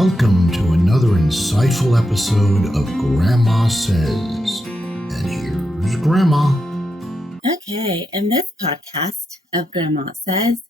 Welcome to another insightful episode of Grandma Says. And here's Grandma. Okay, in this podcast of Grandma Says,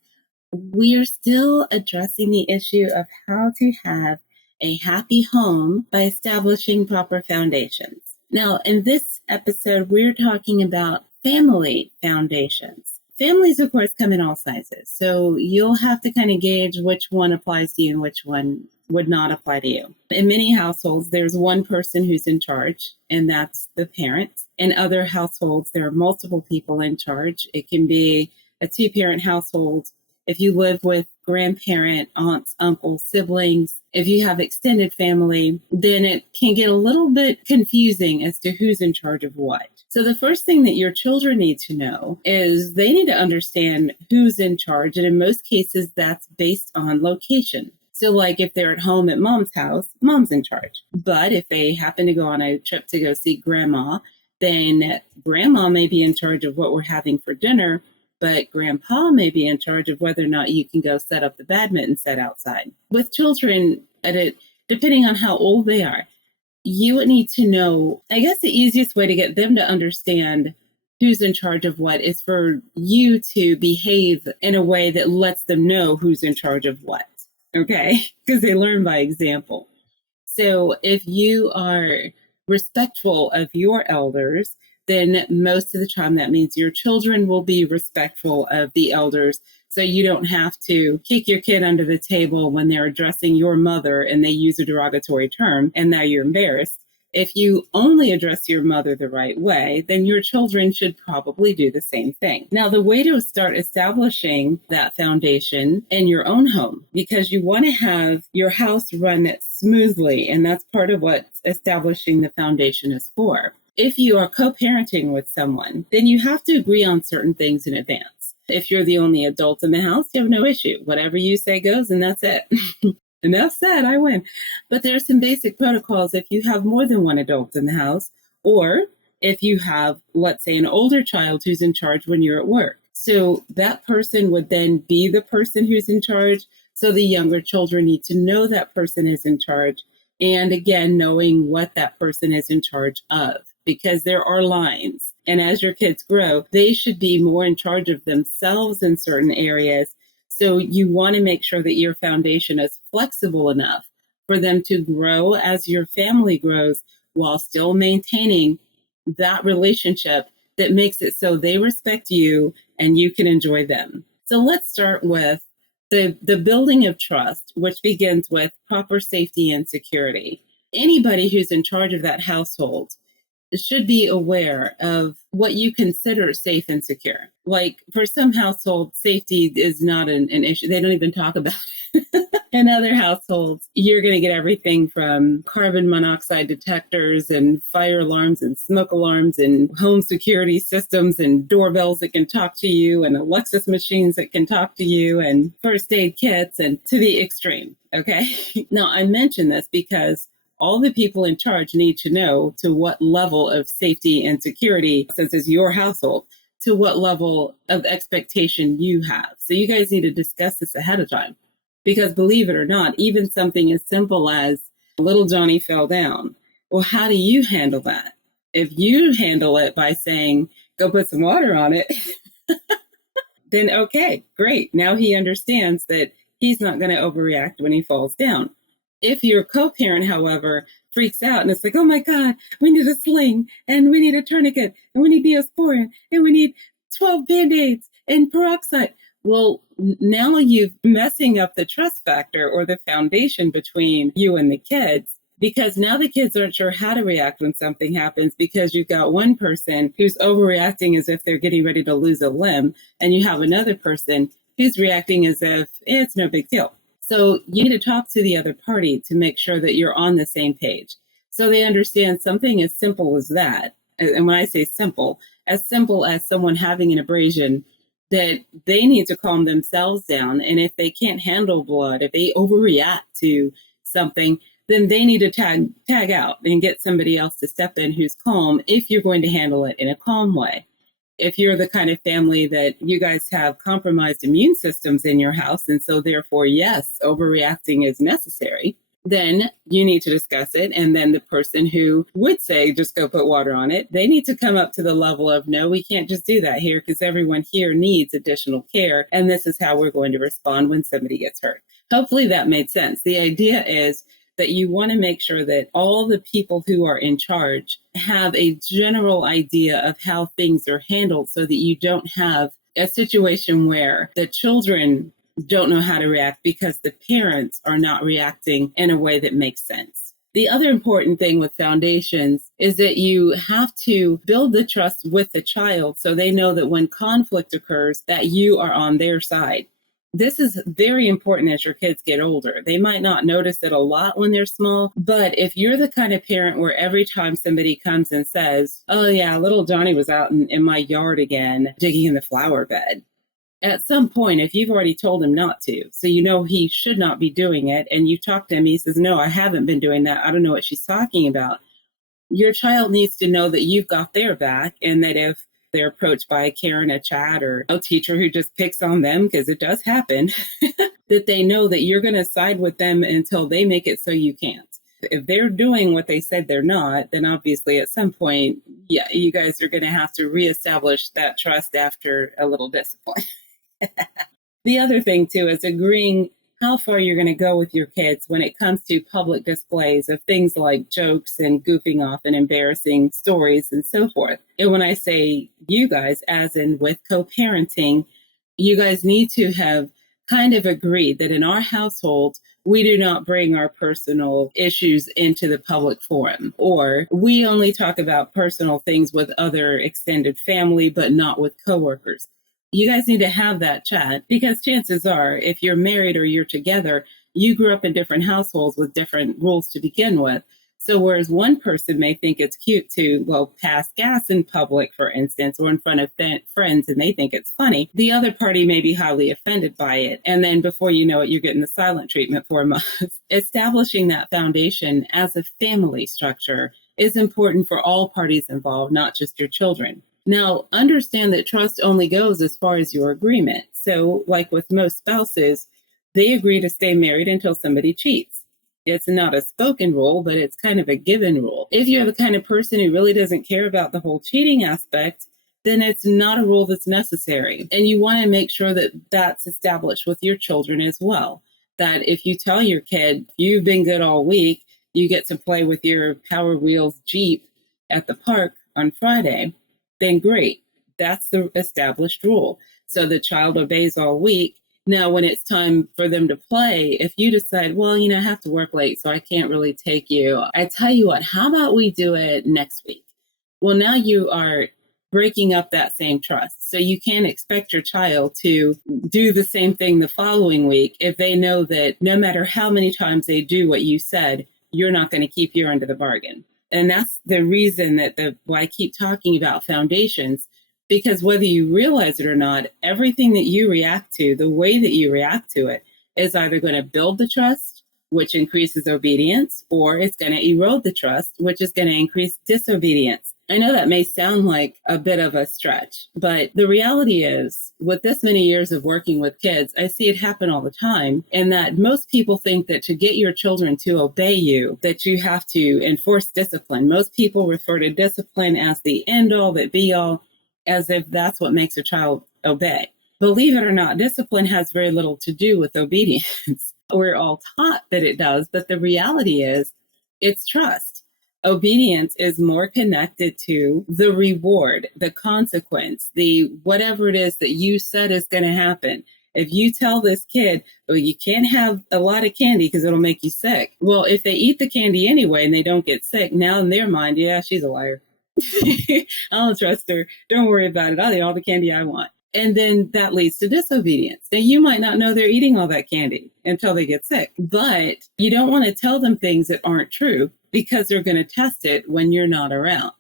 we're still addressing the issue of how to have a happy home by establishing proper foundations. Now, in this episode, we're talking about family foundations. Families, of course, come in all sizes, so you'll have to kind of gauge which one applies to you and which one would not apply to you. In many households, there's one person who's in charge, and that's the parents. In other households, there are multiple people in charge. It can be a two-parent household. If you live with grandparent, aunts, uncles, siblings, if you have extended family, then it can get a little bit confusing as to who's in charge of what. So the first thing that your children need to know is they need to understand who's in charge. And in most cases, that's based on location. So like if they're at home at mom's house, mom's in charge. But if they happen to go on a trip to go see grandma, then grandma may be in charge of what we're having for dinner, but grandpa may be in charge of whether or not you can go set up the badminton set outside. With children, depending on how old they are, you would need to know, I guess the easiest way to get them to understand who's in charge of what is for you to behave in a way that lets them know who's in charge of what. Okay, because they learn by example. So if you are respectful of your elders, then most of the time that means your children will be respectful of the elders. So you don't have to kick your kid under the table when they're addressing your mother and they use a derogatory term and now you're embarrassed. If you only address your mother the right way, then your children should probably do the same thing. Now, the way to start establishing that foundation in your own home, because you want to have your house run smoothly, and that's part of what establishing the foundation is for. If you are co-parenting with someone, then you have to agree on certain things in advance. If you're the only adult in the house, you have no issue. Whatever you say goes, and that's it. Enough said, I win. But there are some basic protocols if you have more than one adult in the house, or if you have, let's say, an older child who's in charge when you're at work. So that person would then be the person who's in charge. So the younger children need to know that person is in charge. And again, knowing what that person is in charge of, because there are lines. And as your kids grow, they should be more in charge of themselves in certain areas. So you want to make sure that your foundation is flexible enough for them to grow as your family grows while still maintaining that relationship that makes it so they respect you and you can enjoy them. So let's start with the building of trust, which begins with proper safety and security. Anybody who's in charge of that household should be aware of what you consider safe and secure. Like for some households, safety is not an issue. They don't even talk about it. In other households, you're going to get everything from carbon monoxide detectors and fire alarms and smoke alarms and home security systems and doorbells that can talk to you and Alexa machines that can talk to you and first aid kits and to the extreme. Okay. Now, I mention this because all the people in charge need to know to what level of safety and security, since it's your household, to what level of expectation you have. So you guys need to discuss this ahead of time. Because believe it or not, even something as simple as little Johnny fell down. Well, how do you handle that? If you handle it by saying, go put some water on it, then okay, great. Now he understands that he's not going to overreact when he falls down. If your co-parent, however, freaks out and it's like, oh my God, we need a sling and we need a tourniquet and we need Neosporin and we need 12 Band-Aids and peroxide. Well, now you're messing up the trust factor or the foundation between you and the kids, because now the kids aren't sure how to react when something happens because you've got one person who's overreacting as if they're getting ready to lose a limb and you have another person who's reacting as if it's no big deal. So you need to talk to the other party to make sure that you're on the same page. So they understand something as simple as that. And when I say simple as someone having an abrasion, that they need to calm themselves down. And if they can't handle blood, if they overreact to something, then they need to tag out and get somebody else to step in who's calm if you're going to handle it in a calm way. If you're the kind of family that you guys have compromised immune systems in your house, and so therefore, yes, overreacting is necessary, then you need to discuss it. And then the person who would say, just go put water on it, they need to come up to the level of, no, we can't just do that here because everyone here needs additional care. And this is how we're going to respond when somebody gets hurt. Hopefully that made sense. The idea is that you want to make sure that all the people who are in charge have a general idea of how things are handled so that you don't have a situation where the children don't know how to react because the parents are not reacting in a way that makes sense. The other important thing with foundations is that you have to build the trust with the child so they know that when conflict occurs, that you are on their side. This is very important as your kids get older. They might not notice it a lot when they're small, but if you're the kind of parent where every time somebody comes and says, oh yeah, little Johnny was out in my yard again, digging in the flower bed. At some point, if you've already told him not to, so you know he should not be doing it, and you talk to him, he says, no, I haven't been doing that. I don't know what she's talking about. Your child needs to know that you've got their back, and that if they're approached by a Karen, a Chad, or a teacher who just picks on them, because it does happen, that they know that you're going to side with them until they make it so you can't. If they're doing what they said they're not, then obviously at some point, yeah, you guys are going to have to reestablish that trust after a little discipline. The other thing, too, is agreeing how far you're going to go with your kids when it comes to public displays of things like jokes and goofing off and embarrassing stories and so forth. And when I say you guys, as in with co-parenting, you guys need to have kind of agreed that in our household, we do not bring our personal issues into the public forum, or we only talk about personal things with other extended family, but not with coworkers. You guys need to have that chat because chances are, if you're married or you're together, you grew up in different households with different rules to begin with. So whereas one person may think it's cute to, pass gas in public, for instance, or in front of friends, and they think it's funny, the other party may be highly offended by it. And then before you know it, you're getting the silent treatment for a month. Establishing that foundation as a family structure is important for all parties involved, not just your children. Now, understand that trust only goes as far as your agreement. So, like with most spouses, they agree to stay married until somebody cheats. It's not a spoken rule, but it's kind of a given rule. If you're the kind of person who really doesn't care about the whole cheating aspect, then it's not a rule that's necessary. And you want to make sure that that's established with your children as well. That if you tell your kid, you've been good all week, you get to play with your Power Wheels Jeep at the park on Friday, then great. That's the established rule. So the child obeys all week. Now, when it's time for them to play, if you decide, I have to work late, so I can't really take you. I tell you what, how about we do it next week? Well, now you are breaking up that same trust. So you can't expect your child to do the same thing the following week if they know that no matter how many times they do what you said, you're not going to keep your end of the bargain. And that's the reason that why I keep talking about foundations, because whether you realize it or not, everything that you react to, the way that you react to it, is either going to build the trust, which increases obedience, or it's going to erode the trust, which is going to increase disobedience. I know that may sound like a bit of a stretch, but the reality is, with this many years of working with kids, I see it happen all the time, and that most people think that to get your children to obey you, that you have to enforce discipline. Most people refer to discipline as the end all, that be all, as if that's what makes a child obey. Believe it or not, discipline has very little to do with obedience. We're all taught that it does, but the reality is it's trust. Obedience is more connected to the reward, the consequence, the whatever it is that you said is going to happen. If you tell this kid, you can't have a lot of candy because it'll make you sick. Well, if they eat the candy anyway and they don't get sick, now in their mind, yeah, she's a liar. I don't trust her. Don't worry about it. I'll eat all the candy I want. And then that leads to disobedience. Now, you might not know they're eating all that candy until they get sick, but you don't want to tell them things that aren't true because they're going to test it when you're not around,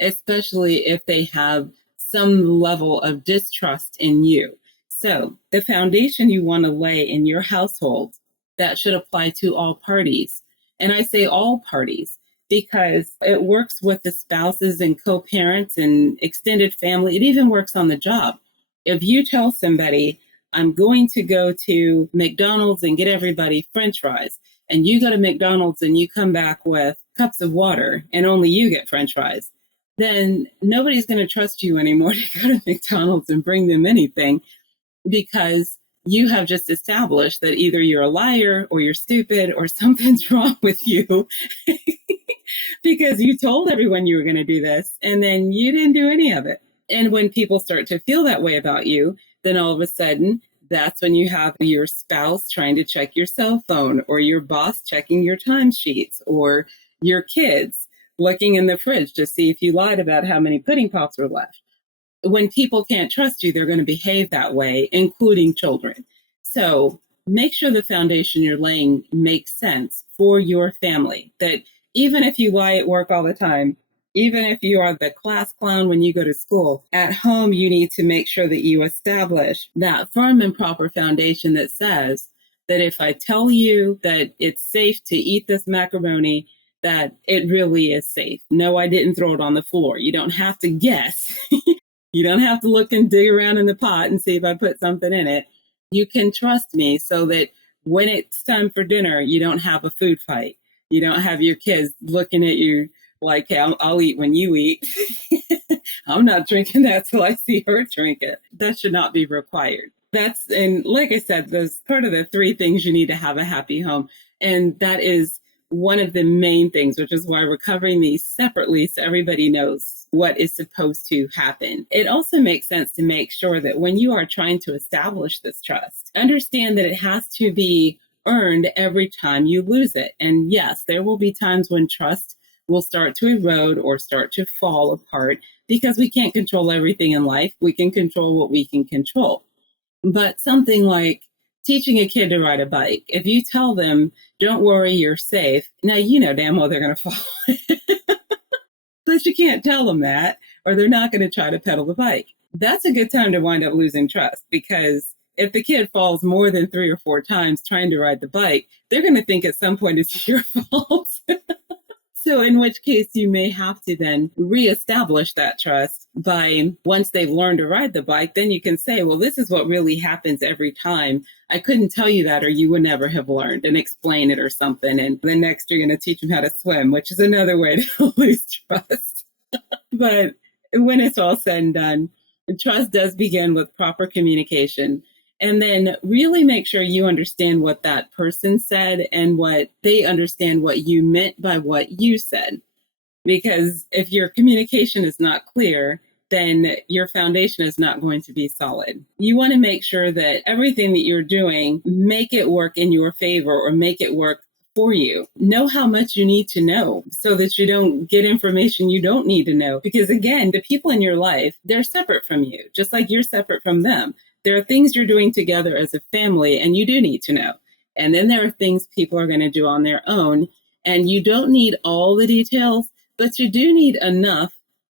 especially if they have some level of distrust in you. So the foundation you want to lay in your household, that should apply to all parties. And I say all parties because it works with the spouses and co-parents and extended family. It even works on the job. If you tell somebody, I'm going to go to McDonald's and get everybody French fries, and you go to McDonald's and you come back with cups of water and only you get French fries, then nobody's going to trust you anymore to go to McDonald's and bring them anything, because you have just established that either you're a liar or you're stupid or something's wrong with you because you told everyone you were going to do this and then you didn't do any of it. And when people start to feel that way about you, then all of a sudden, that's when you have your spouse trying to check your cell phone, or your boss checking your timesheets, or your kids looking in the fridge to see if you lied about how many pudding pops were left. When people can't trust you, they're going to behave that way, including children. So make sure the foundation you're laying makes sense for your family, that even if you lie at work all the time, even if you are the class clown when you go to school, at home, you need to make sure that you establish that firm and proper foundation that says that if I tell you that it's safe to eat this macaroni, that it really is safe. No, I didn't throw it on the floor. You don't have to guess. You don't have to look and dig around in the pot and see if I put something in it. You can trust me so that when it's time for dinner, you don't have a food fight. You don't have your kids looking at you like, hey, I'll eat when you eat. I'm not drinking that till I see her drink it. That should not be required. And like I said, that's part of the 3 things you need to have a happy home. And that is one of the main things, which is why we're covering these separately so everybody knows what is supposed to happen. It also makes sense to make sure that when you are trying to establish this trust, understand that it has to be earned every time you lose it. And yes, there will be times when trust will start to erode or start to fall apart because we can't control everything in life. We can control what we can control. But something like teaching a kid to ride a bike, if you tell them, don't worry, you're safe, now you know damn well they're going to fall. But you can't tell them that, or they're not going to try to pedal the bike. That's a good time to wind up losing trust, because if the kid falls more than 3 or 4 times trying to ride the bike, they're going to think at some point it's your fault. So in which case you may have to then reestablish that trust by, once they've learned to ride the bike, then you can say, well, this is what really happens every time. I couldn't tell you that, or you would never have learned, and explain it or something. And then next you're going to teach them how to swim, which is another way to lose trust. But when it's all said and done, trust does begin with proper communication. And then really make sure you understand what that person said and what they understand what you meant by what you said. Because if your communication is not clear, then your foundation is not going to be solid. You want to make sure that everything that you're doing, make it work in your favor or make it work for you. Know how much you need to know so that you don't get information you don't need to know. Because again, the people in your life, they're separate from you, just like you're separate from them. There are things you're doing together as a family, and you do need to know. And then there are things people are going to do on their own, and you don't need all the details, but you do need enough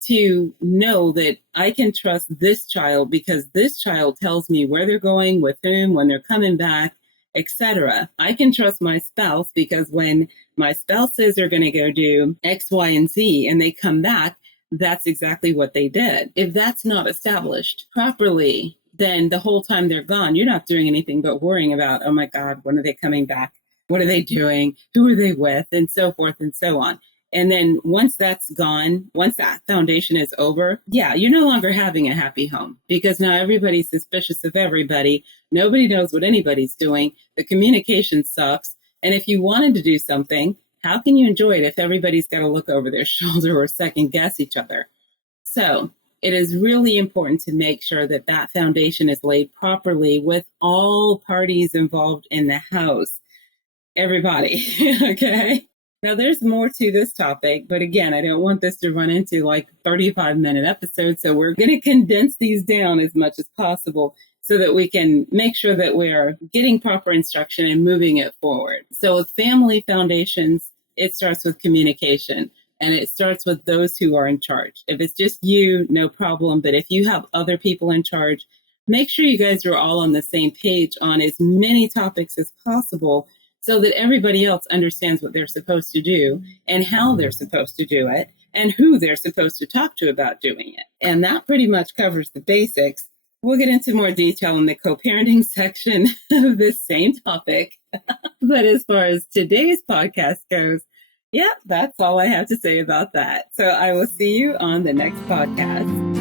to know that I can trust this child because this child tells me where they're going, with whom, when they're coming back, etc. I can trust my spouse because when my spouse says they're going to go do X, Y, and Z, and they come back, that's exactly what they did. If that's not established properly, then the whole time they're gone, you're not doing anything but worrying about, oh my God, when are they coming back? What are they doing? Who are they with? And so forth and so on. And then once that's gone, once that foundation is over, yeah, you're no longer having a happy home because now everybody's suspicious of everybody. Nobody knows what anybody's doing. The communication sucks. And if you wanted to do something, how can you enjoy it if everybody's got to look over their shoulder or second guess each other? So it is really important to make sure that that foundation is laid properly with all parties involved in the house. Everybody, okay? Now, there's more to this topic, but again, I don't want this to run into like 35-minute episodes, so we're going to condense these down as much as possible so that we can make sure that we are getting proper instruction and moving it forward. So with family foundations, it starts with communication. And it starts with those who are in charge. If it's just you, no problem. But if you have other people in charge, make sure you guys are all on the same page on as many topics as possible so that everybody else understands what they're supposed to do and how they're supposed to do it and who they're supposed to talk to about doing it. And that pretty much covers the basics. We'll get into more detail in the co-parenting section of this same topic. But as far as today's podcast goes, yeah, that's all I have to say about that. So I will see you on the next podcast.